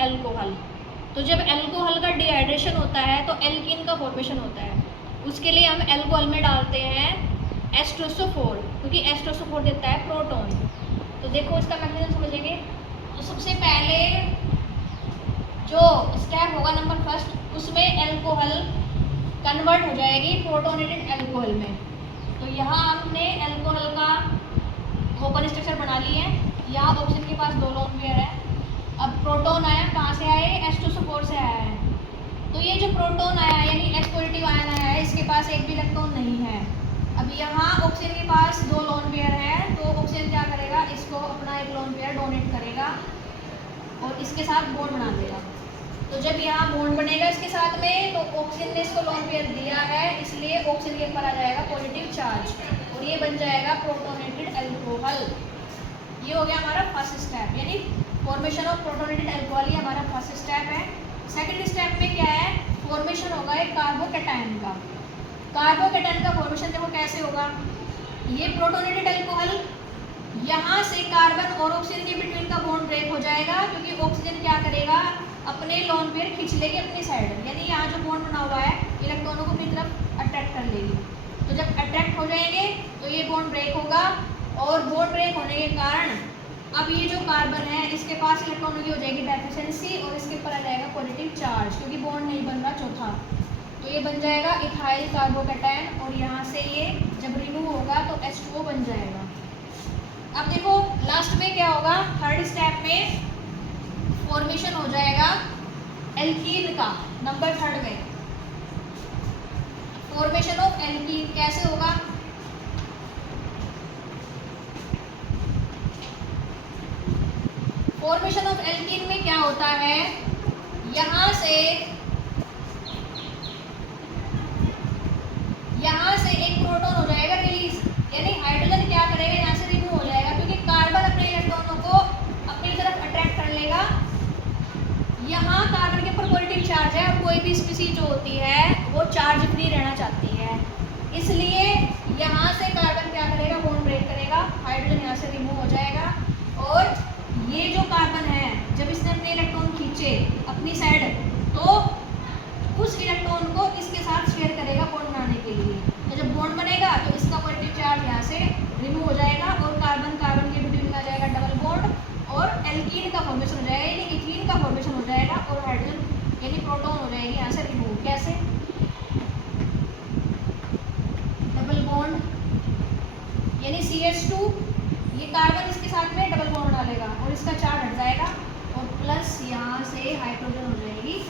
Alcohol. तो जब alcohol का डिहाइड्रेशन होता है तो एल्कीन का फॉर्मेशन होता है। उसके लिए हम एल्कोहल में डालते हैं H2SO4, क्योंकि H2SO4 देता है प्रोटॉन। तो देखो इसका मैकेनिज्म समझेंगे। तो सबसे पहले जो स्टेप होगा नंबर फर्स्ट, उसमें एल्कोहल कन्वर्ट हो जाएगी प्रोटोनेटेड एल्कोहल में। तो यहाँ हमने एल्कोहल का ओपन स्ट्रक्चर बना ली है। यहाँ ऑक्सीजन के पास 2 लोन पेयर है। अब प्रोटॉन आया, कहाँ से आया? H2SO4 से आया है। तो ये जो प्रोटॉन आया यानी H पॉजिटिव आयन आया है, इसके पास एक भी इलेक्ट्रॉन नहीं है। अब यहाँ ऑक्सीजन के पास 2 लोन पेयर है, तो ऑक्सीजन क्या करेगा? इसको अपना एक लोन पेयर डोनेट करेगा और इसके साथ बॉन्ड बना देगा। तो जब यहाँ बॉन्ड बनेगा इसके साथ में, तो ऑक्सीजन ने इसको लोन पेयर दिया है, इसलिए ऑक्सीजन के ऊपर आ जाएगा पॉजिटिव चार्ज और ये बन जाएगा प्रोटोनेटेड एल्कोहल। ये हो गया हमारा फर्स्ट स्टेप, यानी फॉर्मेशन ऑफ प्रोटोनेटेड एल्कोहल। ये हमारा फर्स्ट स्टेप है। सेकंड स्टेप में क्या है? फॉर्मेशन होगा एक कार्बोकैटायन का। कार्बोकैटायन का फॉर्मेशन देखो कैसे होगा। ये प्रोटोनेटेड एल्कोहल, यहाँ से कार्बन और ऑक्सीजन के बिटवीन का बॉन्ड ब्रेक हो जाएगा, क्योंकि ऑक्सीजन क्या करेगा? अपने लोन पेयर खींच लेगी अपनी साइड, यानी यहाँ जो बॉन्ड बना हुआ है इलेक्ट्रॉनों को अपनी तरफ अट्रैक्ट कर लेगी। तो जब अट्रैक्ट हो जाएंगे तो ये बॉन्ड ब्रेक होगा, और बॉन्ड ब्रेक होने के कारण अब ये जो कार्बन है इसके पास इलेक्ट्रॉनों की हो जाएगी डेफिशिएंसी और इसके ऊपर आ जाएगा पॉजिटिव चार्ज, क्योंकि बॉन्ड नहीं बन रहा चौथा। तो ये बन जाएगा इथाइल कार्बोकैटायन और यहाँ से ये जब रिमूव होगा तो H2O बन जाएगा। अब देखो लास्ट में क्या होगा? थर्ड स्टेप में फॉर्मेशन हो जाएगा एल्कीन का। नंबर थर्ड में फॉर्मेशन ऑफ एल्कीन कैसे होगा? फॉर्मेशन ऑफ एल्कीन में क्या होता है? यहाँ से एक प्रोटॉन हो जाएगा रिलीज, यानी हाइड्रोजन क्या करेगा? यहाँ से रिमूव हो जाएगा, क्योंकि कार्बन अपने इलेक्ट्रॉनों को अपनी तरफ अट्रैक्ट कर लेगा। यहाँ कार्बन के ऊपर पॉजिटिव चार्ज है और कोई भी स्पीसीज जो होती है वो चार्ज फ्री रहना चाहती है, इसलिए यहाँ से कार्बन क्या करेगा? बॉन्ड ब्रेक करेगा, हाइड्रोजन यहाँ से रिमूव हो जाएगा। और ये जो कार्बन है जब इसने अपने इलेक्ट्रॉन खींचे अपनी साइड, तो उस इलेक्ट्रॉन को इसके साथ शेयर करेगा बॉन्ड बनाने के लिए। तो जब बॉन्ड बनेगा तो इसका पॉजिटिव चार्ज यहाँ से रिमूव हो जाएगा और कार्बन कार्बन के बिटवीन आ जाएगा डबल बॉन्ड और एल्कीन का फॉर्मेशन हो जाएगा, यानी इथीन का फॉर्मेशन हो जाएगा और हाइड्रोजन यानी प्रोटॉन हो जाएगी यहाँ से रिमूव। कैसे? डबल बॉन्ड यानी CH2, ये कार्बन इसके साथ में डबल बॉन्ड डालेगा और इसका चार्ज हट जाएगा और प्लस यहाँ से हाइड्रोजन हो जाएगी